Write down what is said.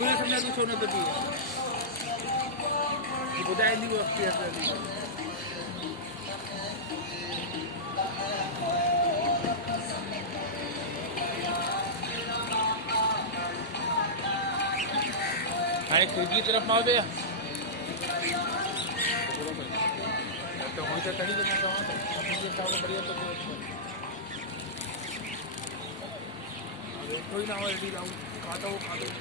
अभी नहीं समझा तू सोने पति है बताया नहीं वो अपनी अरे खिड़की की तरफ मार दे तो वहीं से कहीं देना चाहूँ तो बढ़िया तो कोई ना हो रेडी लाऊँ खाता हो खाता